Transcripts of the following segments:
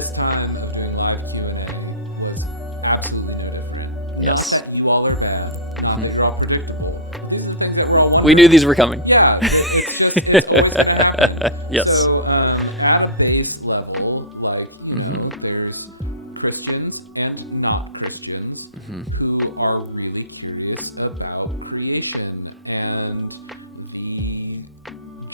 this time of doing live Q&A was absolutely no different. Yes. Not that you all are bad, not that you're all predictable. These are things that we're all We knew these were coming. Yeah, it's always going to happen. Yes. So at a base level, like, there's Christians and not Christians who are really curious about creation and the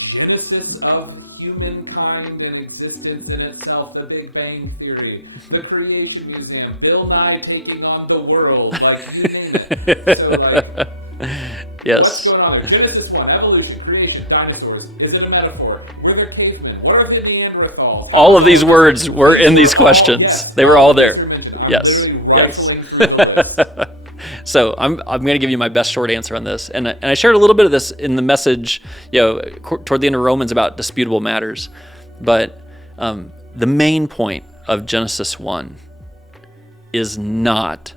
genesis of humankind and existence in itself, the Big Bang Theory, the Creation Museum, Bill Nye taking on the world, like, you name it. So, like, yes. What's going on there? Genesis 1, evolution, creation, dinosaurs. Is it a metaphor? Were there cavemen? What are the Neanderthals? All of these words were in these questions. Yes. They were all there. I'm Yes. literally Yes. rifling through the list. So I'm going to give you my best short answer on this, and I shared a little bit of this in the message, toward the end of Romans about disputable matters, but the main point of Genesis 1 is not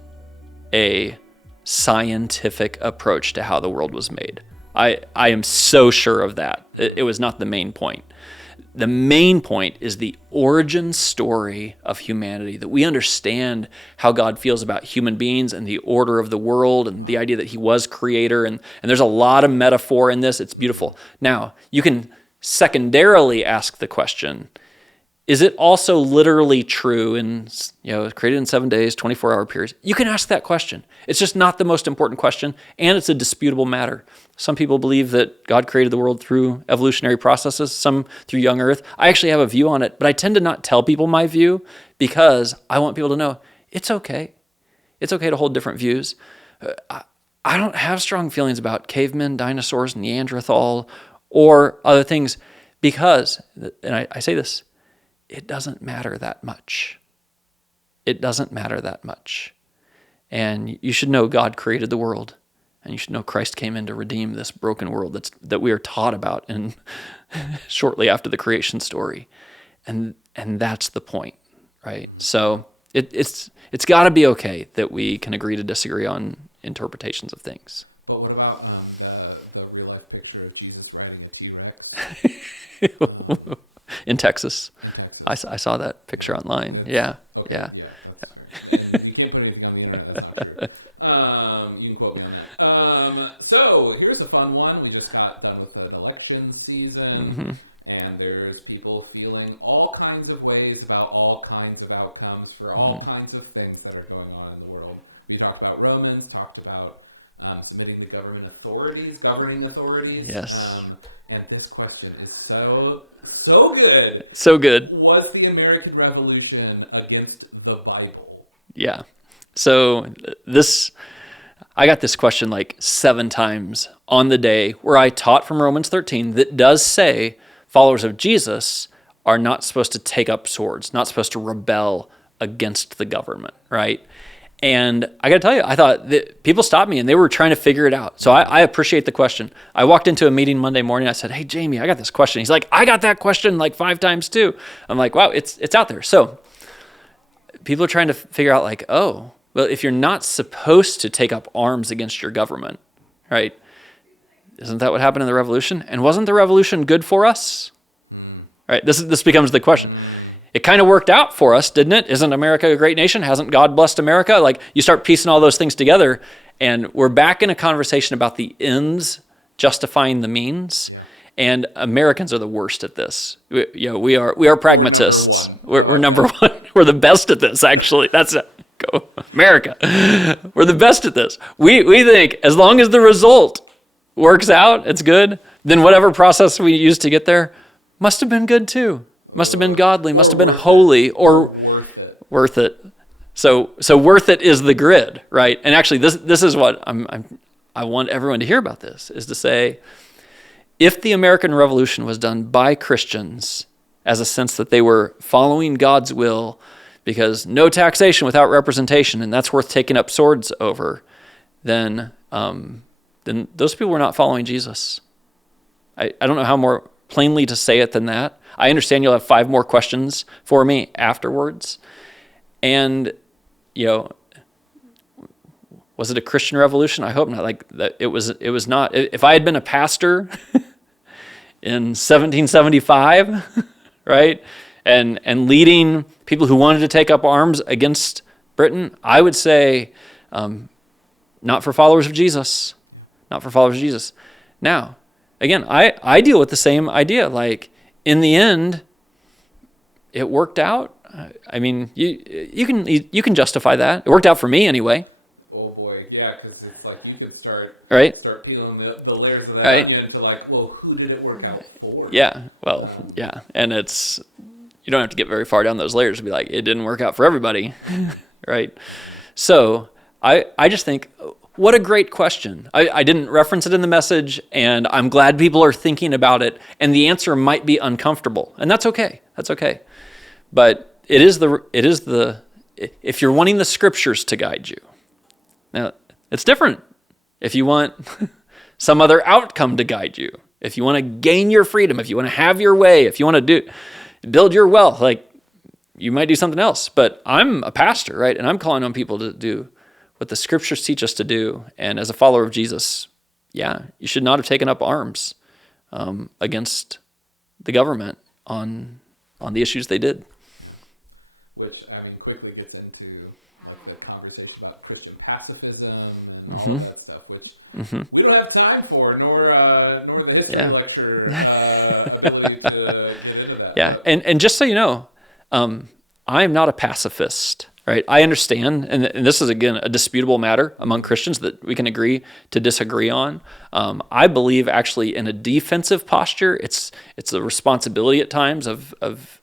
a scientific approach to how the world was made. I am so sure of that. It was not the main point. The main point is the origin story of humanity, that we understand how God feels about human beings and the order of the world and the idea that he was creator. And there's a lot of metaphor in this. It's beautiful. Now, you can secondarily ask the question, is it also literally true created in 7 days, 24-hour periods? You can ask that question. It's just not the most important question, and it's a disputable matter. Some people believe that God created the world through evolutionary processes, some through young earth. I actually have a view on it, but I tend to not tell people my view because I want people to know it's okay. It's okay to hold different views. I don't have strong feelings about cavemen, dinosaurs, Neanderthal, or other things because, and I say this, it doesn't matter that much. It doesn't matter that much. And you should know God created the world, and you should know Christ came in to redeem this broken world that we are taught about in shortly after the creation story. And that's the point, right? So it's got to be okay that we can agree to disagree on interpretations of things. But what about the real life picture of Jesus riding a T-Rex? In Texas. I saw that picture online. Yeah, okay. yeah. That's right. You can't put anything on the internet that's not true. You can quote me on that. So here's a fun one. We just got done with the election season, and there's people feeling all kinds of ways about all kinds of outcomes for all kinds of things that are going on in the world. We talked about Romans, talked about submitting to governing authorities. Yes. And this question is so good. So good. Was the American Revolution against the Bible? Yeah. So I got this question like 7 times on the day where I taught from Romans 13 that does say followers of Jesus are not supposed to take up swords, not supposed to rebel against the government, right? And I got to tell you, I thought that people stopped me and they were trying to figure it out. So I appreciate the question. I walked into a meeting Monday morning. I said, "Hey, Jamie, I got this question." He's like, "I got that question like 5 times too." I'm like, wow, it's out there. So people are trying to figure out like, oh, well, if you're not supposed to take up arms against your government, right? Isn't that what happened in the revolution? And wasn't the revolution good for us? Right? This becomes the question. It kind of worked out for us, didn't it? Isn't America a great nation? Hasn't God blessed America? Like, you start piecing all those things together, and we're back in a conversation about the ends justifying the means. And Americans are the worst at this. We are pragmatists. We're number one. We're the best at this, actually. That's it. Go America. We're the best at this. We think as long as the result works out, it's good. Then whatever process we use to get there must have been good too. Must have been godly, must have been holy, or worth it. So worth it is the grid, right? And actually, this is what I want everyone to hear about this, is to say, if the American Revolution was done by Christians as a sense that they were following God's will, because no taxation without representation, and that's worth taking up swords over, then those people were not following Jesus. I don't know how more plainly to say it than that. I understand you'll have 5 more questions for me afterwards. And, was it a Christian revolution? I hope not. Like, that it was not. If I had been a pastor in 1775, right, and leading people who wanted to take up arms against Britain, I would say not for followers of Jesus. Not for followers of Jesus. Now, again, I deal with the same idea. Like, in the end, it worked out. I mean, you can justify that. It worked out for me anyway. Oh boy, yeah, because it's like you could start peeling the layers of that onion into like, well, who did it work out for? Yeah, well, yeah, and you don't have to get very far down those layers to be like, it didn't work out for everybody, right? So I just think, what a great question. I didn't reference it in the message, and I'm glad people are thinking about it, and the answer might be uncomfortable, and that's okay. That's okay. But it is the if you're wanting the scriptures to guide you. Now, it's different if you want some other outcome to guide you. If you want to gain your freedom, if you want to have your way, if you want to build your wealth, like, you might do something else. But I'm a pastor, right? And I'm calling on people to do what the scriptures teach us to do. And as a follower of Jesus, yeah, you should not have taken up arms against the government on the issues they did. Which, I mean, quickly gets into like the conversation about Christian pacifism and all that stuff, which we don't have time for, nor the history lecture ability to get into that. Yeah, and just so you know, I am not a pacifist. Right, I understand, and this is, again, a disputable matter among Christians that we can agree to disagree on. I believe, actually, in a defensive posture, it's the responsibility at times of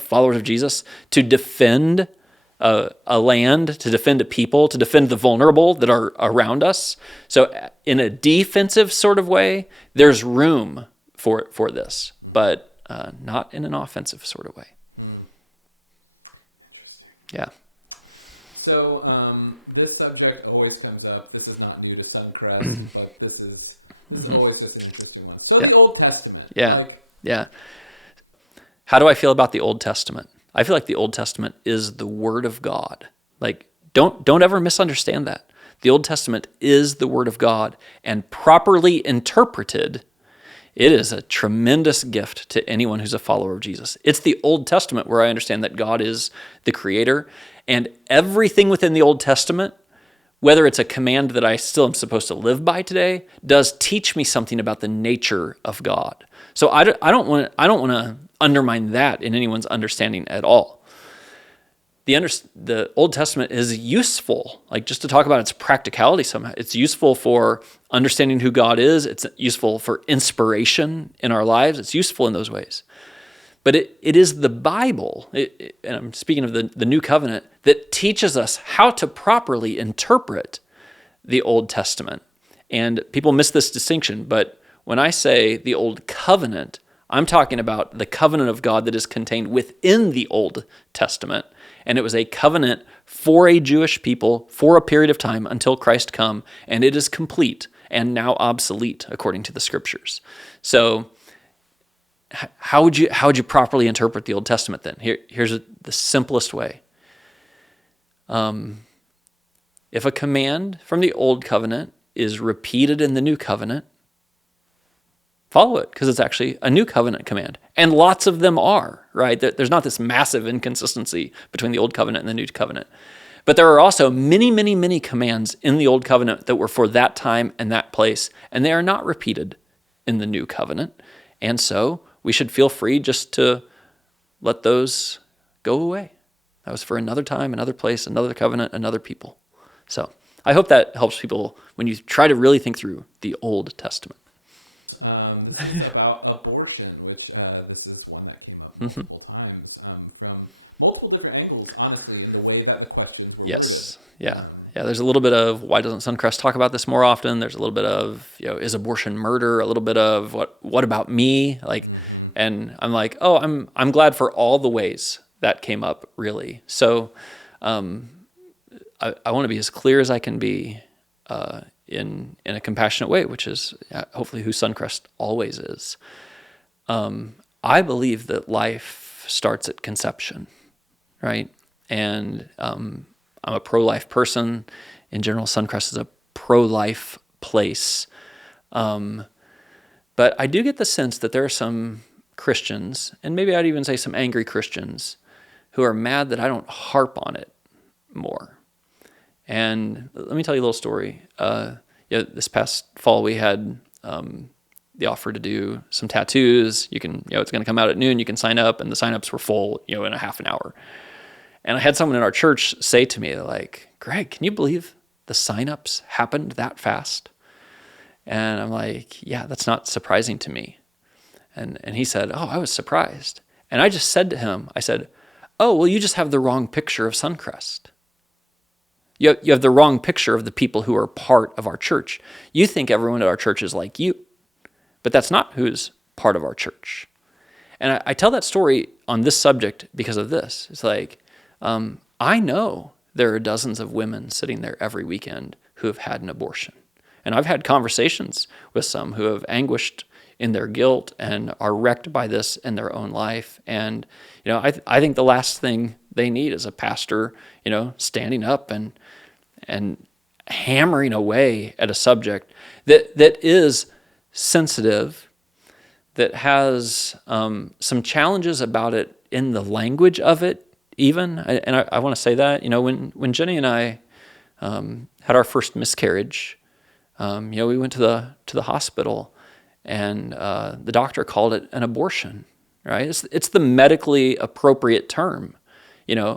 followers of Jesus to defend a land, to defend a people, to defend the vulnerable that are around us. So, in a defensive sort of way, there's room for this, but not in an offensive sort of way. Yeah. So this subject always comes up. This is not new to Suncrest, but this is always just an interesting one. So the Old Testament. Yeah. How do I feel about the Old Testament? I feel like the Old Testament is the Word of God. Like, don't ever misunderstand that. The Old Testament is the Word of God, and properly interpreted, it is a tremendous gift to anyone who's a follower of Jesus. It's the Old Testament where I understand that God is the creator, and everything within the Old Testament, whether it's a command that I still am supposed to live by today, does teach me something about the nature of God. So I don't want to undermine that in anyone's understanding at all. The Old Testament is useful, like, just to talk about its practicality somehow. It's useful for understanding who God is. It's useful for inspiration in our lives. It's useful in those ways. But it is the Bible, and I'm speaking of the New Covenant, that teaches us how to properly interpret the Old Testament. And people miss this distinction, but when I say the Old Covenant, I'm talking about the covenant of God that is contained within the Old Testament. And it was a covenant for a Jewish people for a period of time until Christ come, and it is complete and now obsolete according to the Scriptures. So how would you properly interpret the Old Testament then? Here's the simplest way. If a command from the Old Covenant is repeated in the New Covenant, follow it, because it's actually a New Covenant command. And lots of them are, right? There's not this massive inconsistency between the Old Covenant and the New Covenant. But there are also many, many, many commands in the Old Covenant that were for that time and that place, and they are not repeated in the New Covenant. And so we should feel free just to let those go away. That was for another time, another place, another covenant, another people. So I hope that helps people when you try to really think through the Old Testament. About abortion, which this is one that came up multiple times from multiple different angles, honestly, in the way that the questions were worded. Yeah. There's a little bit of why doesn't Suncrest talk about this more often? There's a little bit of, is abortion murder? A little bit of what about me? And I'm like, I'm glad for all the ways that came up, really. So I want to be as clear as I can be in a compassionate way, which is hopefully who Suncrest always is. I believe that life starts at conception, right? And I'm a pro-life person. In general, Suncrest is a pro-life place. But I do get the sense that there are some Christians, and maybe I'd even say some angry Christians, who are mad that I don't harp on it more. And let me tell you a little story. This past fall we had the offer to do some tattoos. You can, it's going to come out at noon. You can sign up, and the signups were full, in a half an hour. And I had someone in our church say to me, like, Greg, can you believe the signups happened that fast? And I'm like, yeah, that's not surprising to me. And he said, oh, I was surprised. And I just said to him, I said, oh, well, you just have the wrong picture of Suncrest. You have the wrong picture of the people who are part of our church. You think everyone at our church is like you, but that's not who's part of our church. And I tell that story on this subject because of this. It's like, I know there are dozens of women sitting there every weekend who have had an abortion. And I've had conversations with some who have anguished in their guilt and are wrecked by this in their own life. And, I think the last thing they need is a pastor, standing up and hammering away at a subject that is sensitive, that has some challenges about it in the language of it even. And I want to say that, when Jenny and I had our first miscarriage, we went to the hospital, and the doctor called it an abortion, right? It's the medically appropriate term,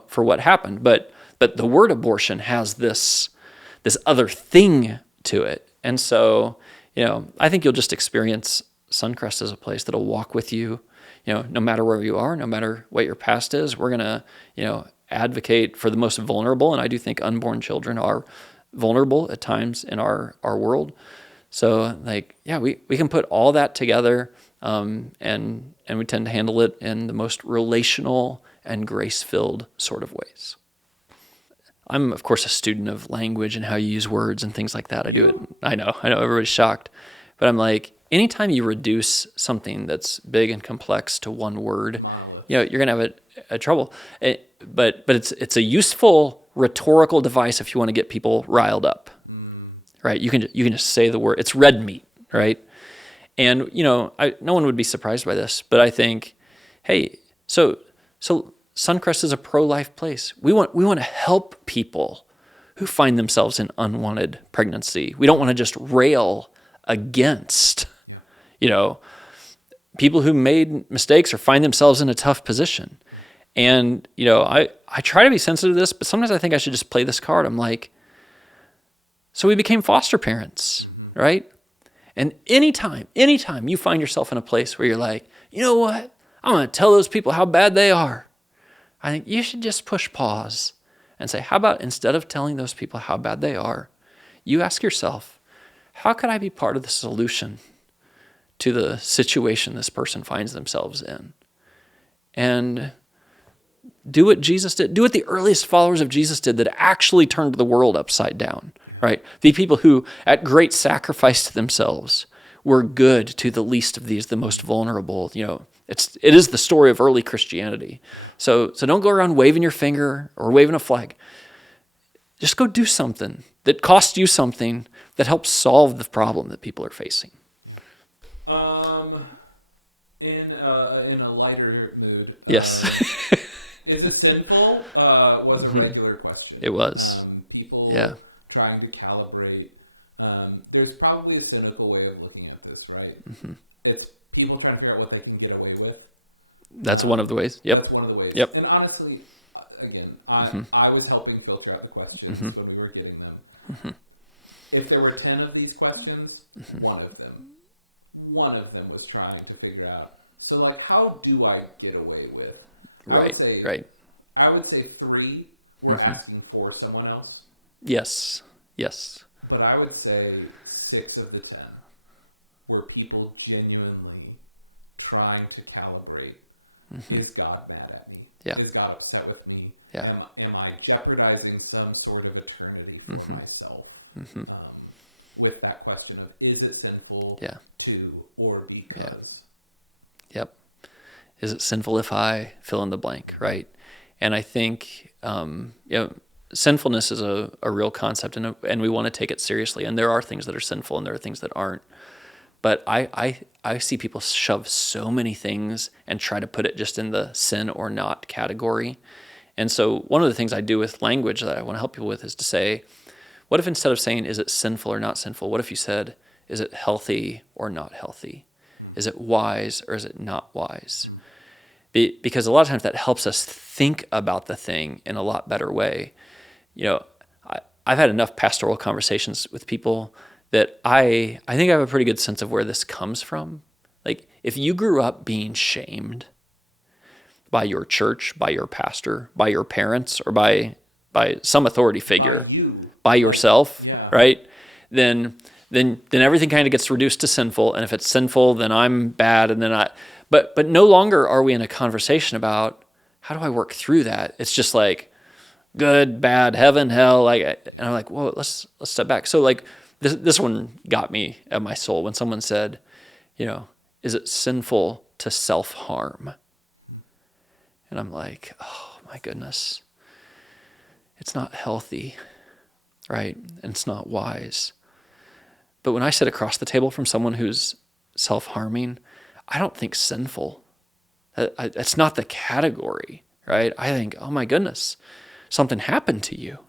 for what happened. But the word abortion has this other thing to it. And so, I think you'll just experience Suncrest as a place that'll walk with you, no matter where you are, no matter what your past is. We're going to, advocate for the most vulnerable. And I do think unborn children are vulnerable at times in our world. So we can put all that together, and we tend to handle it in the most relational and grace-filled sort of ways. I'm, of course, a student of language and how you use words and things like that. I do it. I know everybody's shocked, but I'm like, anytime you reduce something that's big and complex to one word, you're going to have a trouble. But it's a useful rhetorical device if you want to get people riled up, right? You can just say the word. It's red meat, right? And no one would be surprised by this, but I think, hey, so Suncrest is a pro-life place. We want to help people who find themselves in unwanted pregnancy. We don't want to just rail against, people who made mistakes or find themselves in a tough position. And, I try to be sensitive to this, but sometimes I think I should just play this card. I'm like, so we became foster parents, right? And anytime you find yourself in a place where you're like, you know what? I'm going to tell those people how bad they are. I think you should just push pause and say, how about instead of telling those people how bad they are, you ask yourself, how could I be part of the solution to the situation this person finds themselves in? And do what Jesus did. Do what the earliest followers of Jesus did that actually turned the world upside down, right? The people who, at great sacrifice to themselves, were good to the least of these, the most vulnerable. It is the story of early Christianity. So don't go around waving your finger or waving a flag. Just go do something that costs you something that helps solve the problem that people are facing. In a lighter mood. Yes. Is it sinful? Was a regular question. It was. People trying to calibrate. There's probably a cynical way of looking at this, right? Mm-hmm. It's people trying to figure out what they can get away with. That's one of the ways. Yep. That's one of the ways. Yep. And honestly, again, I was helping filter out the questions when we were getting them. Mm-hmm. If there were 10 of these questions, one of them was trying to figure out. So, how do I get away with? Right. I would say 3 were asking for someone else. Yes. But I would say 6 of the 10 were people genuinely trying to calibrate. Is God mad at me? Yeah. Is God upset with me? Yeah. Am I jeopardizing some sort of eternity for myself? With that question of, is it sinful to or because? Yep. Is it sinful if I fill in the blank, right? And I think sinfulness is a real concept, and we want to take it seriously. And there are things that are sinful, and there are things that aren't. But I see people shove so many things and try to put it just in the sin or not category. And so one of the things I do with language that I want to help people with is to say, what if instead of saying, is it sinful or not sinful? What if you said, is it healthy or not healthy? Is it wise or is it not wise? Because a lot of times that helps us think about the thing in a lot better way. I've had enough pastoral conversations with people that I think I have a pretty good sense of where this comes from. Like, if you grew up being shamed by your church, by your pastor, by your parents, or by some authority figure, by yourself, right? Then everything kind of gets reduced to sinful. And if it's sinful, then I'm bad. And then but no longer are we in a conversation about how do I work through that? It's just like good, bad, heaven, hell. And I'm like, whoa, let's step back. So like this one got me at my soul when someone said, is it sinful to self-harm? And I'm like, oh my goodness, it's not healthy, right? And it's not wise. But when I sit across the table from someone who's self-harming, I don't think sinful. That's not the category, right? I think, oh my goodness, something happened to you.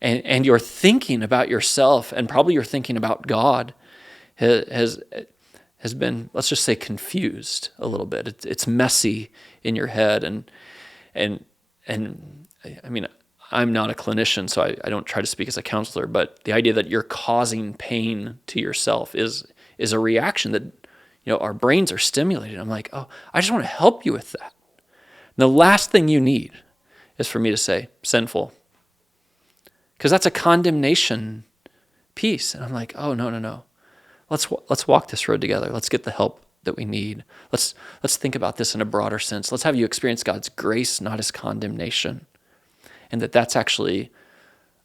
And you're thinking about yourself, and probably you're thinking about God has been, let's just say, confused a little bit. It's messy in your head. And I mean, I'm not a clinician, so I don't try to speak as a counselor, but the idea that you're causing pain to yourself is a reaction that, our brains are stimulated. I'm like, oh, I just want to help you with that. And the last thing you need is for me to say, sinful. Because that's a condemnation piece. And I'm like, oh, no. Let's walk this road together. Let's get the help that we need. Let's think about this in a broader sense. Let's have you experience God's grace, not his condemnation. And that's actually,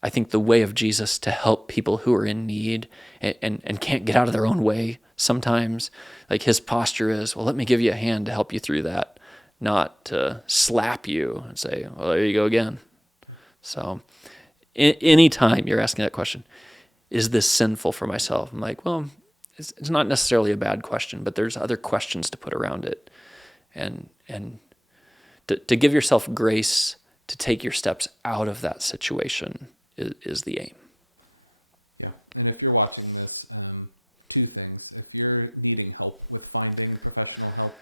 I think, the way of Jesus to help people who are in need and can't get out of their own way sometimes. Like his posture is, well, let me give you a hand to help you through that, not to slap you and say, well, there you go again. So anytime you're asking that question, is this sinful for myself? I'm like, well, it's not necessarily a bad question, but there's other questions to put around it. And to give yourself grace to take your steps out of that situation is the aim. Yeah, and if you're watching this, two things. If you're needing help with finding professional help,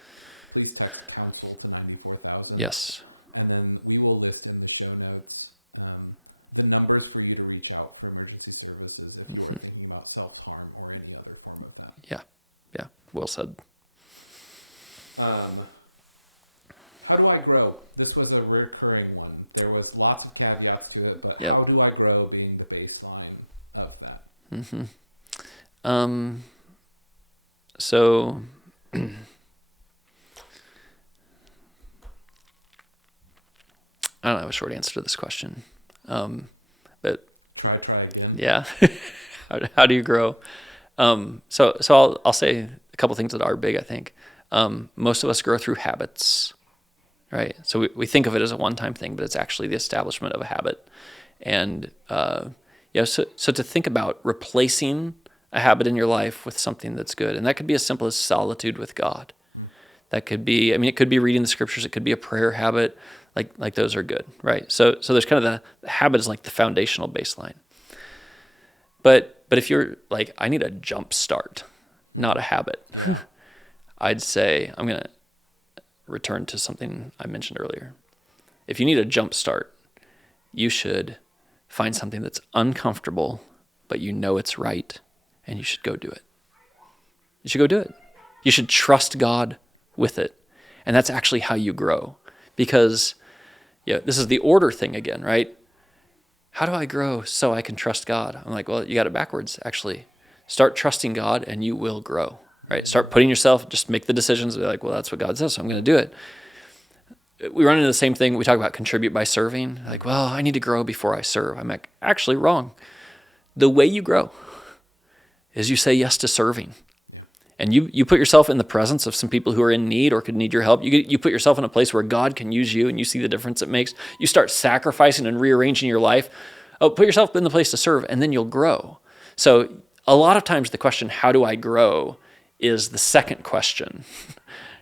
please text counsel to 94,000. Yes. And then we will list in the show notes the numbers for you to reach out for emergency services if you're thinking about self-harm or any other form of that. Yeah, well said. How do I grow? This was a recurring one. There was lots of caveats to it, but Yep. How do I grow being the baseline of that? So I don't have a short answer to this question, but Try again. yeah. How do you grow? So I'll say a couple things that are big. I think most of us grow through habits, right? So we think of it as a one-time thing, but it's actually the establishment of a habit. And so to think about replacing a habit in your life with something that's good, and that could be as simple as solitude with God. That could be, it could be reading the scriptures. It could be a prayer habit. Like those are good, right? So there's kind of the habit is like the foundational baseline. But if you're like, I need a jump start, not a habit, I'd say I'm going to return to something I mentioned earlier. If you need a jump start, you should find something that's uncomfortable, but you know it's right, and you should go do it. You should go do it. You should trust God with it. And that's actually how you grow. Because this is the order thing again, right? How do I grow so I can trust God? I'm like, well, you got it backwards, actually. Start trusting God and you will grow, right? Start putting yourself, just make the decisions. Be like, well, that's what God says, so I'm going to do it. We run into the same thing. We talk about contribute by serving. Like, well, I need to grow before I serve. I'm like, actually wrong. The way you grow is you say yes to serving. And you put yourself in the presence of some people who are in need or could need your help. You put yourself in a place where God can use you and you see the difference it makes. You start sacrificing and rearranging your life. Put yourself in the place to serve, and then you'll grow. So a lot of times the question, how do I grow, is the second question,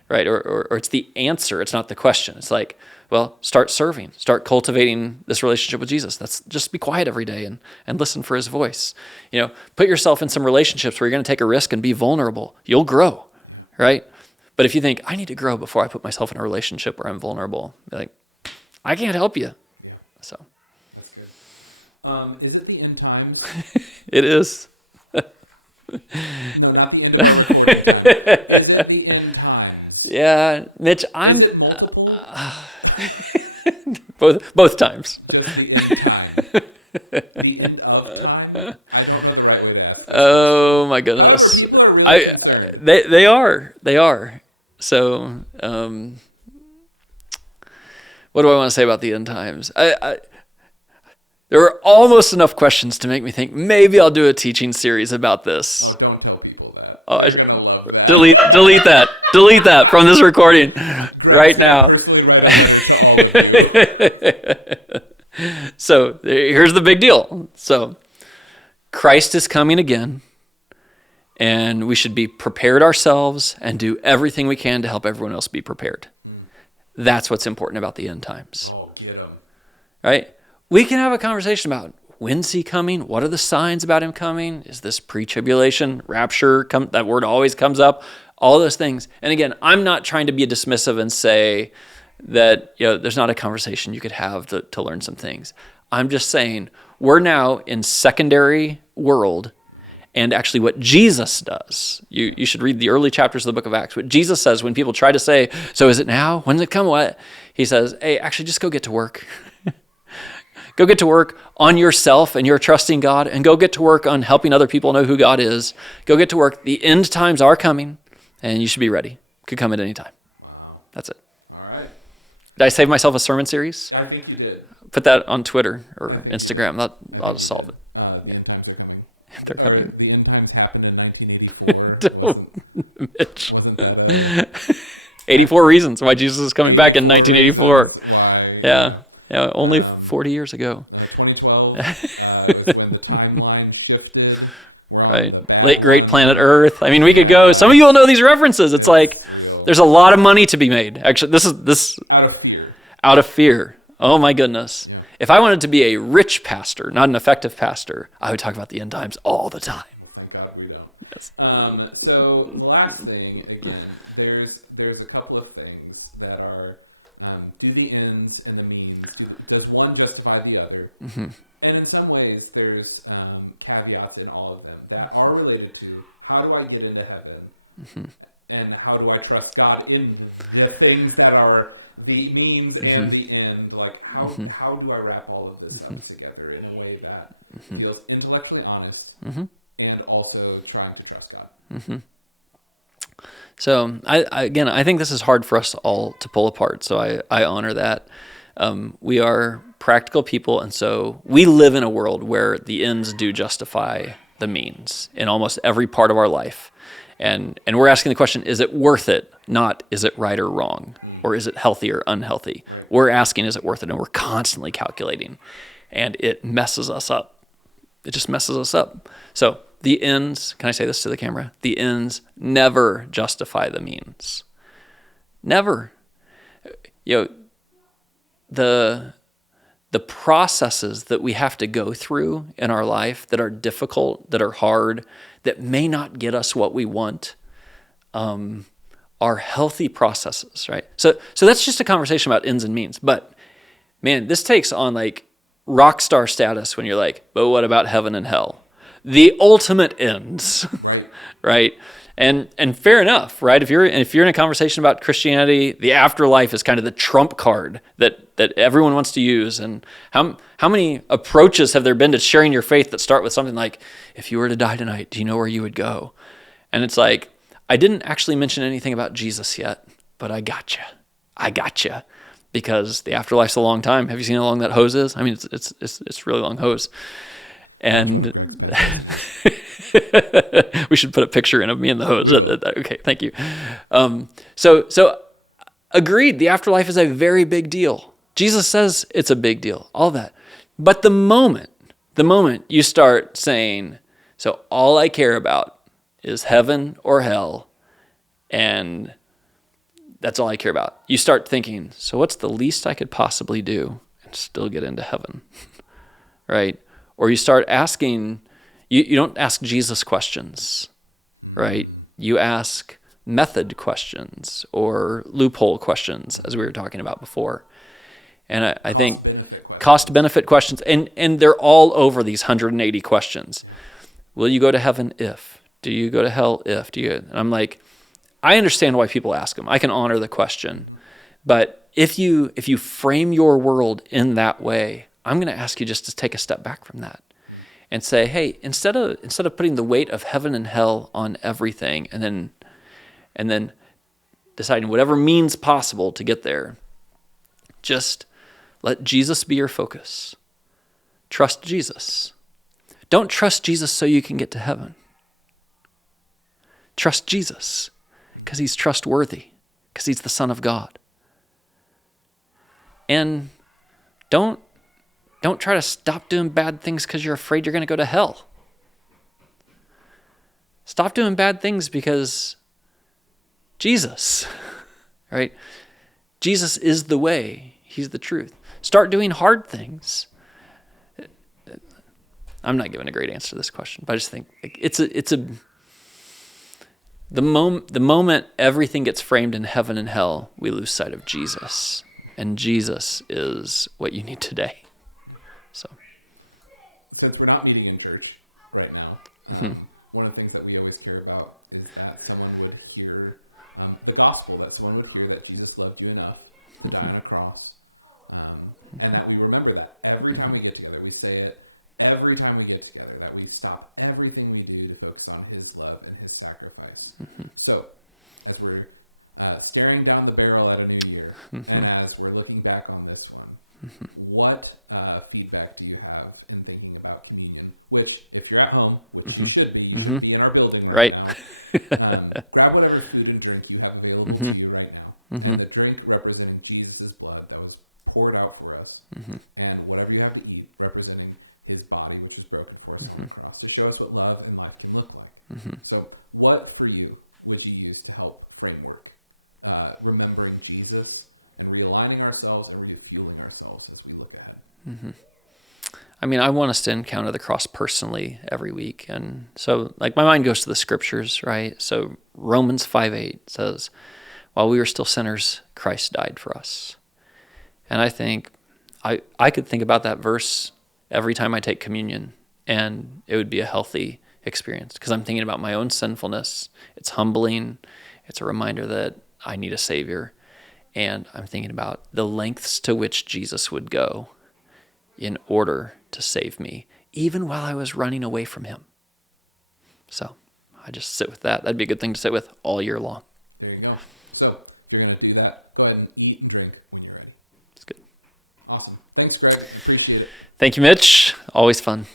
right? Or it's the answer. It's not the question. It's like, well, start serving, start cultivating this relationship with Jesus. That's just be quiet every day and listen for his voice. Put yourself in some relationships where you're going to take a risk and be vulnerable. You'll grow, right? But if you think, I need to grow before I put myself in a relationship where I'm vulnerable, you're like, I can't help you. Yeah. So. That's good. Is it the end times? It is. No, not the end of our recording time. Is it the end times? Yeah, Mitch, Is it multiple? both times. Just the end time. The end of time? I don't know the right way to ask this. Oh my goodness. People are really concerned. They are. So, what do I want to say about the end times? There were almost enough questions to make me think maybe I'll do a teaching series about this. Oh, don't tell people that. Oh, They're gonna love that. delete that. Delete that from this recording right now. Personally read So here's the big deal. So Christ is coming again, and we should be prepared ourselves and do everything we can to help everyone else be prepared. That's what's important about the end times. Oh, get 'em. Right? We can have a conversation about when's he coming? What are the signs about him coming? Is this pre-tribulation, rapture? That word always comes up. All those things. And again, I'm not trying to be dismissive and say that there's not a conversation you could have to learn some things. I'm just saying we're now in secondary world, and actually what Jesus does. You should read the early chapters of the book of Acts. What Jesus says when people try to say, so is it now? When does it come? What? He says, hey, actually just go get to work. Go get to work on yourself and your trusting God, and go get to work on helping other people know who God is. Go get to work. The end times are coming, and you should be ready. Could come at any time. Wow. That's it. All right. Did I save myself a sermon series? I think you did. Put that on Twitter or Instagram. I'll just solve it. The end times are coming. They're coming. The end times happened in 1984. Mitch. Wasn't that 84 reasons why Jesus is coming back in 1984. why? Yeah, only 40 years ago. 2012 was when the timeline shifted. We're on Right. the back Late great line. planet Earth. I mean, we could go. Some of you will know these references. It's like there's a lot of money to be made. Actually, this Out of fear. out of fear. Oh my goodness. If I wanted to be a rich pastor, not an effective pastor, I would talk about the end times all the time. Thank God we don't. Yes. So the last thing, again, there's a couple of things that are do the ends and the meanings. Does one justify the other? Mm-hmm. And in some ways, there's caveats in all of them that are related to how do I get into heaven, Mm-hmm. and how do I trust God in the things that are the means Mm-hmm. and the end. Like how do I wrap all of this stuff together in a way that feels intellectually honest and also trying to trust God? So I think this is hard for us all to pull apart. So I honor that. We are practical people, and so we live in a world where the ends do justify the means in almost every part of our life. And we're asking the question, is it worth it? Not, is it right or wrong? Or is it healthy or unhealthy? We're asking, is it worth it? And we're constantly calculating. And it messes us up. It just messes us up. So the ends, can I say this to the camera? The ends never justify the means. Never. The processes that we have to go through in our life that are difficult, that are hard, that may not get us what we want, are healthy processes, right? So that's just a conversation about ends and means. But man, this takes on like rock star status when you're like, but what about heaven and hell? The ultimate ends, right? And fair enough, right? If you're in a conversation about Christianity, the afterlife is kind of the trump card that everyone wants to use. And how many approaches have there been to sharing your faith that start with something like, if you were to die tonight, do you know where you would go? And it's like, I didn't actually mention anything about Jesus yet, but I gotcha, because the afterlife's a long time. Have you seen how long that hose is? I mean, it's a really long hose. And we should put a picture in of me and the hose. Okay, thank you. So agreed, the afterlife is a very big deal. Jesus says it's a big deal, all that. But the moment you start saying, so all I care about is heaven or hell, and that's all I care about. You start thinking, so what's the least I could possibly do and still get into heaven, right? Or you start asking, you don't ask Jesus questions, right? You ask method questions or loophole questions, as we were talking about before. And I think cost-benefit questions, and they're all over these 180 questions. Will you go to heaven if? Do you go to hell if? Do you? And I'm like, I understand why people ask them. I can honor the question. But if you frame your world in that way, I'm going to ask you just to take a step back from that and say, hey, instead of putting the weight of heaven and hell on everything and then deciding whatever means possible to get there, just let Jesus be your focus. Trust Jesus. Don't trust Jesus so you can get to heaven. Trust Jesus because he's trustworthy, because he's the Son of God. And don't try to stop doing bad things because you're afraid you're going to go to hell. Stop doing bad things because Jesus, right? Jesus is the way. He's the truth. Start doing hard things. I'm not giving a great answer to this question, but I just think the moment everything gets framed in heaven and hell, we lose sight of Jesus. And Jesus is what you need today. So, since we're not meeting in church right now, one of the things that we always care about is that someone would hear the gospel, that someone would hear that Jesus loved you enough to die on a cross, and that we remember that every time we get together. We say it every time we get together, that we stop everything we do to focus on his love and his sacrifice. So, as we're staring down the barrel at a new year, and as we're looking back on this one, what feedback do you have in thinking about communion? Which, if you're at home, which you should be in our building right now. Grab whatever food and drink you have available to you right now. And the drink representing Jesus' blood that was poured out for us. And whatever you have to eat representing his body, which was broken for us on the cross, to show us what love and life can look like. So what, for you, would you use to help framework remembering Jesus and realigning ourselves and refueling ourselves as we look ahead? I mean, I want us to encounter the cross personally every week. And so, like, my mind goes to the scriptures, right? So Romans 5:8 says, while we were still sinners, Christ died for us. And I think I could think about that verse every time I take communion, and it would be a healthy experience because I'm thinking about my own sinfulness. It's humbling. It's a reminder that I need a Savior. And I'm thinking about the lengths to which Jesus would go in order to save me, even while I was running away from him. So I just sit with that. That'd be a good thing to sit with all year long. There you go. So you're going to do that. Go ahead and eat and drink when you're ready. It's good. Awesome. Thanks, Greg. Appreciate it. Thank you, Mitch. Always fun.